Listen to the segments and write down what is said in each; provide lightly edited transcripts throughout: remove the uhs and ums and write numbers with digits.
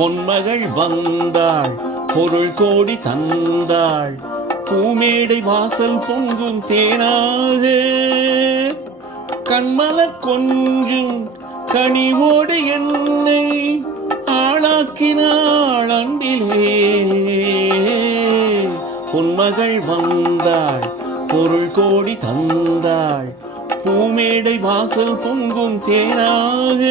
பொன்மகள் வந்தாள், பொருள் கோடி தந்தாள், பூமேடை வாசல் பொங்கும் தேனாக. கண்மலர் கொஞ்சும் கனிவோடு என்னை ஆளாக்கினாள் அன்பிலே. பொன்மகள் வந்தாள், பொருள் கோடி தந்தாள், பூமேடை வாசல் பொங்கும் தேனாக.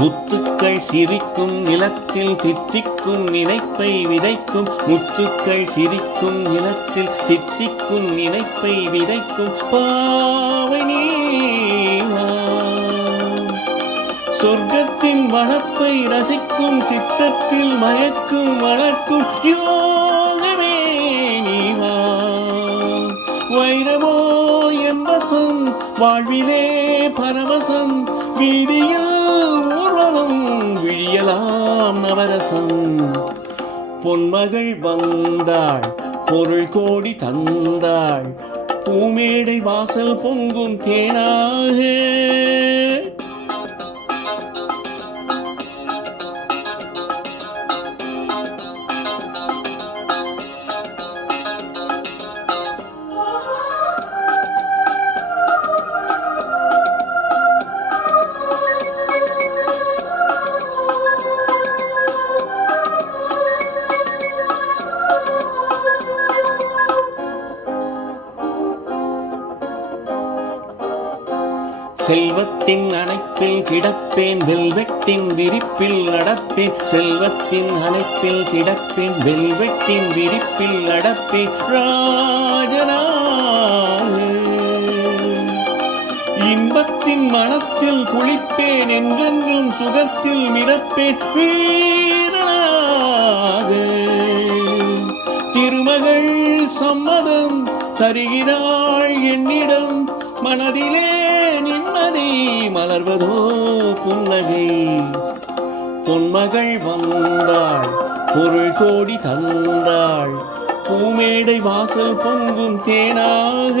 முத்துக்கள் சிரிக்கும் நிலத்தில் தித்திக்கும் நினைப்பை விதைக்கும். முத்துக்கள் சிரிக்கும் நிலத்தில் தித்திக்கும் நினைப்பை விதைக்கும். பாவனி சொர்க்கத்தின் வளர்ப்பை ரசிக்கும், சித்தத்தில் மயக்கும் வளர்க்கும் யோகமே நீவா. வைரமோ என்பசம் வாழ்விலே பரவசம், வீதியில் ஊர்வலம் விழியலாம் நவரசம். பொன்மகள் வந்தாள், பொருள் கோடி தந்தாள், பூமேடை வாசல் பொங்கும் தேனாக. செல்வத்தின் அணைப்பில் கிடப்பேன், வெல்வெட்டின் விரிப்பில் நடப்பேன். செல்வத்தின் அணைப்பில் கிடப்பேன், வெல்வெட்டின் விரிப்பில் நடப்பேன். ராஜனாக இன்பத்தின் மனத்தில் குளிப்பேன், என்றென்றும் சுகத்தில் மிதப்பேன். வீரனாக திருமகள் சம்மதம் தருகிறாள் என்னிடம், மனதிலே நிம்மதி மலர்வதோ புன்னகை. பொன்மகள் வந்தாள், பொருள் கோடி தந்தாள், பூமேடை வாசல் பொங்கும் தேனாக.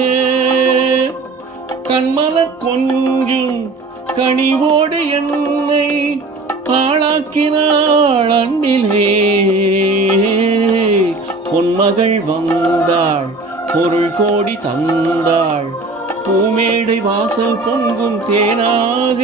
கண்மலர் கொஞ்சும் கனிவோடு என்னை ஆளாக்கினாள் அன்பிலே. பொன்மகள் வந்தாள், பொருள் கோடி தந்தாள், பூமேடை வாசல் பொங்கும் தேனாக.